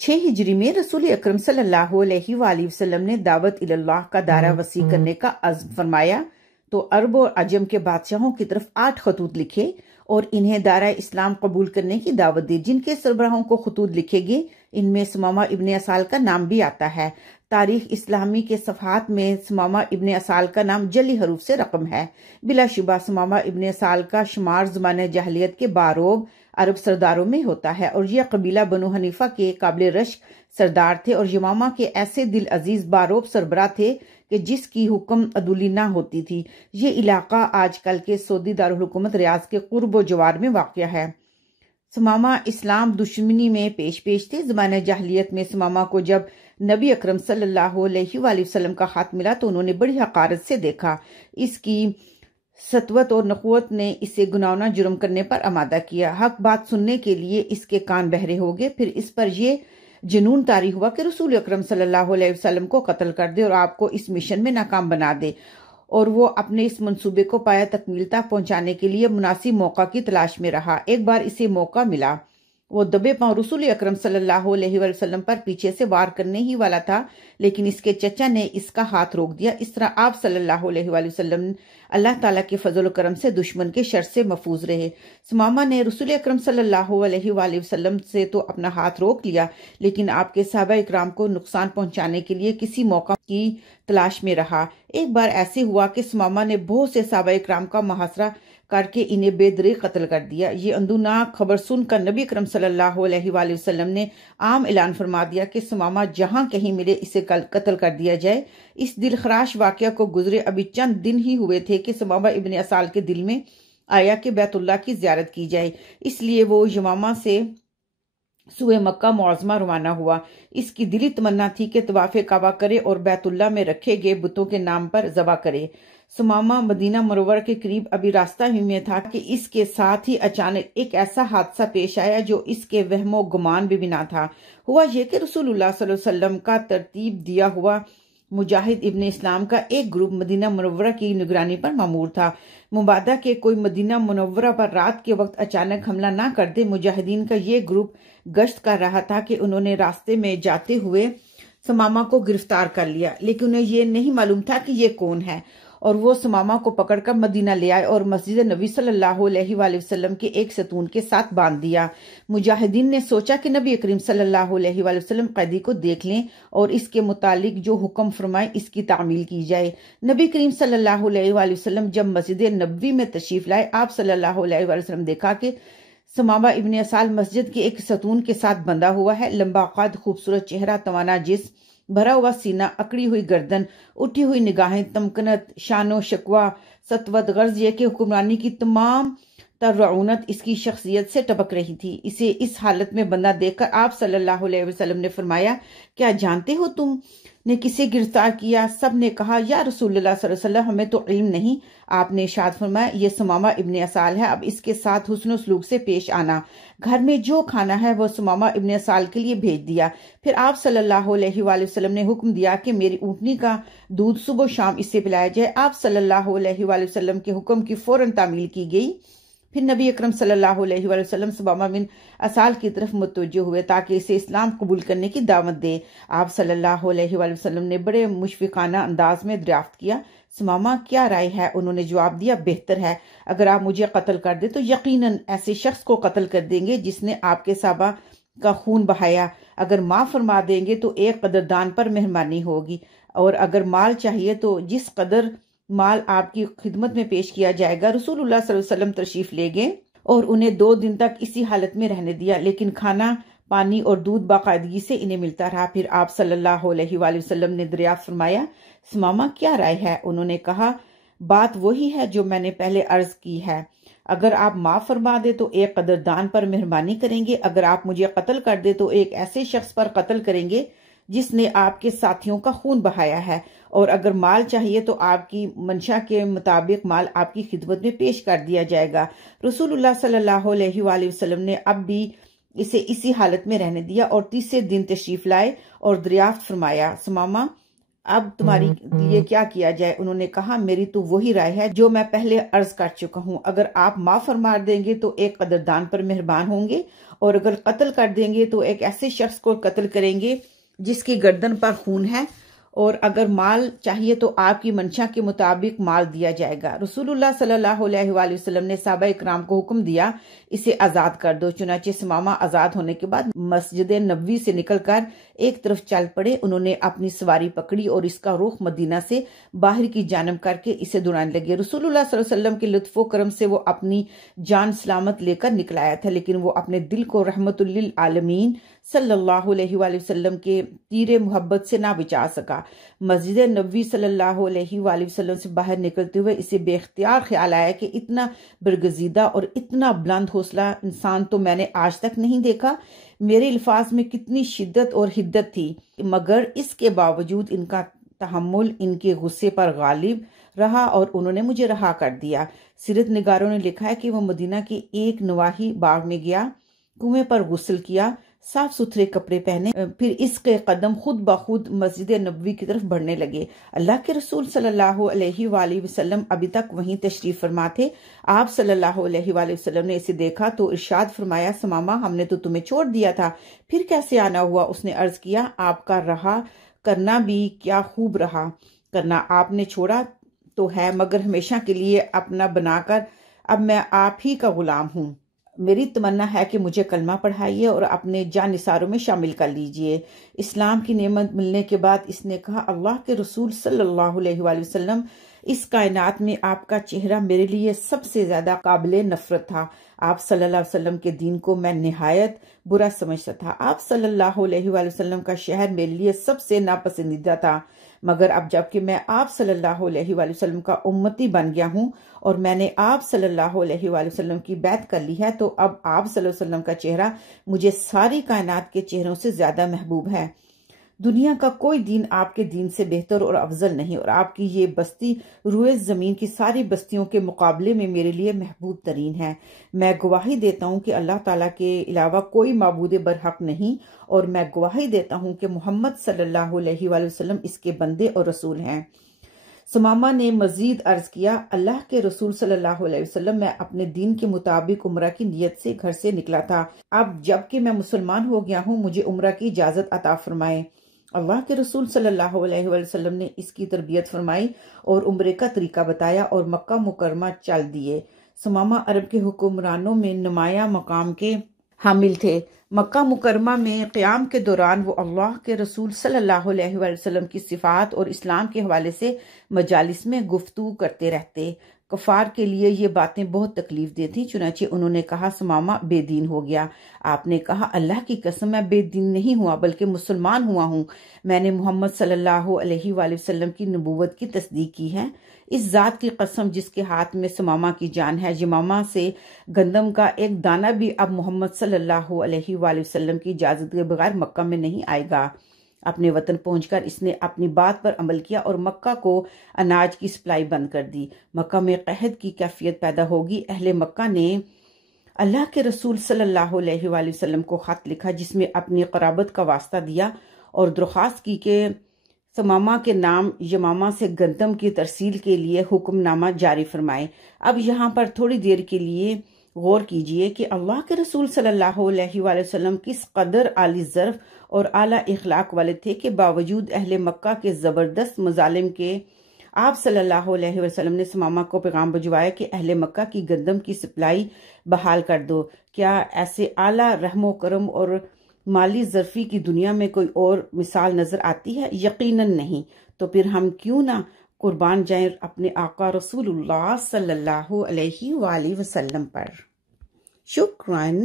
6 ہجری میں رسول اکرم صلی اللہ علیہ وآلہ وسلم نے دعوت اللہ کا دائرہ وسیع کرنے کا عزم فرمایا تو عرب اور عجم کے بادشاہوں کی طرف 8 خطوط لکھے اور انہیں دائرہ اسلام قبول کرنے کی دعوت دی۔ جن کے سربراہوں کو خطوط لکھے گئے ان میں ثمامہ ابن اسال کا نام بھی آتا ہے۔ تاریخ اسلامی کے صفحات میں ثمامہ ابن اسال کا نام جلی حروف سے رقم ہے۔ بلا شبہ ثمامہ ابن اسال کا شمار زمانہ جاہلیت کے باروب عرب سرداروں میں ہوتا ہے اور یہ قبیلہ بنو حنیفہ کے قابل رشک سردار تھے اور یمامہ کے ایسے دل عزیز باروب سربراہ تھے کہ جس کی حکم عدولی نہ ہوتی تھی۔ یہ علاقہ آج کل کے سعودی دارالحکومت ریاض کے قرب و جوار میں واقع ہے۔ ثمامہ اسلام دشمنی میں پیش تھے۔ زمانہ جاہلیت میں ثمامہ کو جب نبی اکرم صلی اللہ علیہ وآلہ وسلم کا خط ملا تو انہوں نے بڑی حقارت سے دیکھا۔ اس کی سطوت اور نخوت نے اسے گناہانہ جرم کرنے پر آمادہ کیا۔ حق بات سننے کے لیے اس کے کان بہرے ہو گئے۔ پھر اس پر یہ جنون طاری ہوا کہ رسول اکرم صلی اللہ علیہ وسلم کو قتل کر دے اور آپ کو اس مشن میں ناکام بنا دے، اور وہ اپنے اس منصوبے کو پایہ تکمیل تک پہنچانے کے لیے مناسب موقع کی تلاش میں رہا۔ ایک بار اسے موقع ملا، وہ دبے پاؤں رسول اکرم صلی اللہ علیہ وسلم پر پیچھے سے وار کرنے ہی والا تھا، لیکن اس کے چچا نے اس کا ہاتھ روک دیا۔ اس طرح آپ صلی اللہ علیہ وسلم اللہ تعالیٰ کے فضل و کرم سے دشمن کے شر سے محفوظ رہے۔ ثمامہ نے رسول اکرم صلی اللہ علیہ وسلم سے تو اپنا ہاتھ روک لیا، لیکن آپ کے صحابہ اکرام کو نقصان پہنچانے کے لیے کسی موقع کی تلاش میں رہا۔ ایک بار ایسے ہوا کہ ثمامہ نے بہت سے صحابہ اکرام کا محاصرہ کر کے انہیں بے دریغ قتل کر دیا۔ یہ اندوناک خبر سن کر نبی اکرم صلی اللہ علیہ وآلہ وسلم نے عام اعلان فرما دیا کہ ثمامہ جہاں کہیں ملے اسے قتل کر دیا جائے۔ اس دل خراش واقعہ کو گزرے ابھی چند دن ہی ہوئے تھے کہ ثمامہ ابن اسال کے دل میں آیا کہ بیت اللہ کی زیارت کی جائے، اس لیے وہ یمامہ سے سوئے مکہ معظمہ روانہ ہوا۔ اس کی دلی تمنا تھی کہ طواف کعبہ کرے اور بیت اللہ میں رکھے گئے بتوں کے نام پر ذبح کرے۔ ثمامہ مدینہ منورہ کے قریب ابھی راستہ ہی میں تھا کہ اس کے ساتھ ہی اچانک ایک ایسا حادثہ پیش آیا جو اس کے وہم و گمان بھی بنا تھا۔ ہوا یہ کہ رسول اللہ صلی اللہ علیہ وسلم کا ترتیب دیا ہوا مجاہد ابن اسلام کا ایک گروپ مدینہ منورہ کی نگرانی پر مامور تھا۔ مبادا کہ کوئی مدینہ منورہ پر رات کے وقت اچانک حملہ نہ کر دے، مجاہدین کا یہ گروپ گشت کر رہا تھا کہ انہوں نے راستے میں جاتے ہوئے ثمامہ کو گرفتار کر لیا، لیکن انہیں یہ نہیں معلوم تھا کہ یہ کون ہے، اور وہ ثمامہ کو پکڑ کر مدینہ لے آئے اور مسجد نبی صلی اللہ علیہ وآلہ وسلم کے ایک ستون کے ساتھ باندھ دیا۔ مجاہدین نے سوچا کہ نبی کریم صلی اللہ علیہ وآلہ وسلم قیدی کو دیکھ لیں اور اس کے متعلق جو حکم فرمائے اس کی تعمیل کی جائے۔ نبی کریم صلی اللہ علیہ وآلہ وسلم جب مسجد نبوی میں تشریف لائے، آپ صلی اللہ علیہ وآلہ وسلم دیکھا کہ ثمامہ ابن اسال مسجد کے ایک ستون کے ساتھ بندھا ہوا ہے۔ لمبا قد، خوبصورت چہرہ، توانا جسم، بھرا ہوا سینہ، اکڑی ہوئی گردن، اٹھی ہوئی نگاہیں، تمکنت، شان و شکوہ، سطوت، غرض یہ کہ حکمرانی کی تمام تر رعونت اس کی شخصیت سے ٹپک رہی تھی۔ اسے اس حالت میں بندہ دیکھ کر آپ صلی اللہ علیہ وسلم نے فرمایا، کیا جانتے ہو تم نے کسے گرفتار کیا؟ سب نے کہا، یا رسول اللہ صلی اللہ علیہ وسلم ہمیں تو علم نہیں۔ آپ نے ارشاد فرمایا، یہ ثمامہ ابن اسال ہے، اب اس کے ساتھ حسن و سلوک سے پیش آنا۔ گھر میں جو کھانا ہے وہ ثمامہ ابن اسال کے لیے بھیج دیا۔ پھر آپ صلی اللہ علیہ وآلہ وسلم نے حکم دیا کہ میری اونٹنی کا دودھ صبح و شام اس سے پلایا جائے۔ آپ صلی اللہ علیہ وآلہ وسلم کے حکم کی فوراً تعمیل کی گئی۔ پھر نبی اکرم صلی اللہ علیہ وآلہ وسلم ثمامہ بن اسال کی طرف متوجہ ہوئے تاکہ اسے اسلام قبول کرنے کی دعوت دے۔ آپ صلی اللہ علیہ وآلہ وسلم نے بڑے مشفقانہ انداز میں دریافت کیا، ثمامہ کیا رائے ہے؟ انہوں نے جواب دیا، بہتر ہے، اگر آپ مجھے قتل کر دیں تو یقیناً ایسے شخص کو قتل کر دیں گے جس نے آپ کے صحابہ کا خون بہایا۔ اگر معاف فرما دیں گے تو ایک قدردان پر مہربانی ہوگی، اور اگر مال چاہیے تو جس قدر مال آپ کی خدمت میں پیش کیا جائے گا۔ رسول اللہ صلی اللہ علیہ وسلم تشریف لے گئے اور انہیں 2 دن تک اسی حالت میں رہنے دیا، لیکن کھانا، پانی اور دودھ باقاعدگی سے انہیں ملتا رہا۔ پھر آپ صلی اللہ علیہ وآلہ وسلم نے دریافت فرمایا، ثمامہ کیا رائے ہے؟ انہوں نے کہا، بات وہی ہے جو میں نے پہلے عرض کی ہے، اگر آپ معاف فرما دے تو ایک قدردان پر مہربانی کریں گے، اگر آپ مجھے قتل کر دے تو ایک ایسے شخص پر قتل کریں گے جس نے آپ کے ساتھیوں کا خون بہایا ہے، اور اگر مال چاہیے تو آپ کی منشا کے مطابق مال آپ کی خدمت میں پیش کر دیا جائے گا۔ رسول اللہ صلی اللہ علیہ وآلہ وسلم نے اب بھی اسے اسی حالت میں رہنے دیا اور 30 دن تشریف لائے اور دریافت فرمایا، ثمامہ اب تمہاری لیے کیا کیا جائے؟ انہوں نے کہا میری تو وہی رائے ہے جو میں پہلے عرض کر چکا ہوں، اگر آپ معاف فرما دیں گے تو ایک قدردان پر مہربان ہوں گے، اور اگر قتل کر دیں گے تو ایک ایسے شخص کو قتل کریں گے جس کی گردن پر خون ہے، اور اگر مال چاہیے تو آپ کی منشا کے مطابق مال دیا جائے گا۔ رسول اللہ صلی اللہ علیہ وآلہ وسلم نے صحابہ اکرام کو حکم دیا اسے آزاد کر دو، چنانچہ ثمامہ آزاد ہونے کے بعد مسجد نبوی سے نکل کر ایک طرف چل پڑے۔ انہوں نے اپنی سواری پکڑی اور اس کا رخ مدینہ سے باہر کی جانب کر کے اسے دوڑانے لگے۔ رسول اللہ صلی اللہ علیہ وسلم کے لطف و کرم سے وہ اپنی جان سلامت لے کر نکل آیا تھا، لیکن وہ اپنے دل کو رحمت للعالمین صلی اللہ علیہ وآلہ وسلم کے تیر محبت سے نہ بچا سکا۔ مسجد نبوی صلی اللہ علیہ وآلہ وسلم سے باہر نکلتے ہوئے اسے بے اختیار خیال آیا کہ اتنا برگزیدہ اور اتنا بلند حوصلہ انسان تو میں نے آج تک نہیں دیکھا۔ میرے الفاظ میں کتنی شدت اور حدت تھی، مگر اس کے باوجود ان کا تحمل ان کے غصے پر غالب رہا اور انہوں نے مجھے رہا کر دیا۔ سیرت نگاروں نے لکھا ہے کہ وہ مدینہ کے ایک نواحی باغ میں گیا، کنویں پر غسل کیا، صاف ستھرے کپڑے پہنے، پھر اس کے قدم خود بخود مسجد نبوی کی طرف بڑھنے لگے۔ اللہ کے رسول صلی اللہ علیہ وآلہ وسلم ابھی تک وہیں تشریف فرما تھے۔ آپ صلی اللہ علیہ وآلہ وسلم نے اسے دیکھا تو ارشاد فرمایا، ثمامہ ہم نے تو تمہیں چھوڑ دیا تھا، پھر کیسے آنا ہوا؟ اس نے عرض کیا، آپ کا رہا کرنا بھی کیا خوب رہا کرنا، آپ نے چھوڑا تو ہے مگر ہمیشہ کے لیے اپنا بنا کر، اب میں آپ ہی کا غلام ہوں۔ میری تمنا ہے کہ مجھے کلمہ پڑھائیے اور اپنے جان نثاروں میں شامل کر لیجئے۔ اسلام کی نعمت ملنے کے بعد اس نے کہا، اللہ کے رسول صلی اللہ علیہ وآلہ وسلم، اس کائنات میں آپ کا چہرہ میرے لیے سب سے زیادہ قابل نفرت تھا۔ آپ صلی اللہ علیہ وسلم کے دین کو میں نہایت برا سمجھتا تھا۔ آپ صلی اللہ علیہ وآلہ وسلم کا شہر میرے لیے سب سے ناپسندیدہ تھا، مگر اب جب کہ میں آپ صلی اللہ علیہ وآلہ وسلم کا امتی بن گیا ہوں اور میں نے آپ صلی اللہ علیہ وآلہ وسلم کی بیعت کر لی ہے، تو اب آپ صلی اللہ علیہ وسلم کا چہرہ مجھے ساری کائنات کے چہروں سے زیادہ محبوب ہے۔ دنیا کا کوئی دین آپ کے دین سے بہتر اور افضل نہیں، اور آپ کی یہ بستی روئے زمین کی ساری بستیوں کے مقابلے میں میرے لیے محبوب ترین ہے۔ میں گواہی دیتا ہوں کہ اللہ تعالیٰ کے علاوہ کوئی معبود برحق نہیں، اور میں گواہی دیتا ہوں کہ محمد صلی اللہ علیہ وآلہ وسلم اس کے بندے اور رسول ہیں۔ ثمامہ نے مزید عرض کیا، اللہ کے رسول صلی اللہ علیہ وسلم، میں اپنے دین کے مطابق عمرہ کی نیت سے گھر سے نکلا تھا، اب جب کہ میں مسلمان ہو گیا ہوں مجھے عمرہ کی اجازت عطا فرمائے۔ اللہ کے رسول صلی اللہ علیہ وآلہ وسلم نے اس کی تربیت فرمائی اور عمرے کا طریقہ بتایا اور مکہ مکرمہ چل دیے۔ ثمامہ عرب کے حکمرانوں میں نمایاں مقام کے حامل تھے۔ مکہ مکرمہ میں قیام کے دوران وہ اللہ کے رسول صلی اللہ علیہ وآلہ وسلم کی صفات اور اسلام کے حوالے سے مجالس میں گفتگو کرتے رہتے۔ کفار کے لیے یہ باتیں بہت تکلیف دہ تھیں، چنانچہ انہوں نے کہا، ثمامہ بے دین ہو گیا۔ آپ نے کہا، اللہ کی قسم میں بے دین نہیں ہوا بلکہ مسلمان ہوا ہوں۔ میں نے محمد صلی اللہ علیہ وآلہ وسلم کی نبوت کی تصدیق کی ہے۔ اس ذات کی قسم جس کے ہاتھ میں ثمامہ کی جان ہے، یمامہ سے گندم کا ایک دانہ بھی اب محمد صلی اللہ علیہ وآلہ وسلم کی اجازت کے بغیر مکہ میں نہیں آئے گا۔ اپنے وطن پہنچ کر اس نے اپنی بات پر عمل کیا اور مکہ کو اناج کی سپلائی بند کر دی۔ مکہ میں قحط کی کیفیت پیدا ہوگی۔ اہل مکہ نے اللہ کے رسول صلی اللہ علیہ وآلہ وسلم کو خط لکھا جس میں اپنی قرابت کا واسطہ دیا اور درخواست کی کہ ثمامہ کے نام یمامہ سے گندم کی ترسیل کے لیے حکم نامہ جاری فرمائے۔ اب یہاں پر تھوڑی دیر کے لیے غور کیجئے کہ اللہ کے رسول صلی اللہ علیہ وآلہ وسلم کس قدر عالی ظرف اور اعلیٰ اخلاق والے تھے کہ باوجود اہل مکہ کے زبردست مظالم کے آپ صلی اللہ علیہ وسلم نے ثمامہ کو پیغام بھجوایا کہ اہل مکہ کی گندم کی سپلائی بحال کر دو۔ کیا ایسے اعلیٰ رحم و کرم اور مالی ظرفی کی دنیا میں کوئی اور مثال نظر آتی ہے؟ یقیناً نہیں۔ تو پھر ہم کیوں نہ قربان جائیں اپنے آقا رسول اللہ صلی اللہ علیہ وآلہ وسلم پر۔ شکراً۔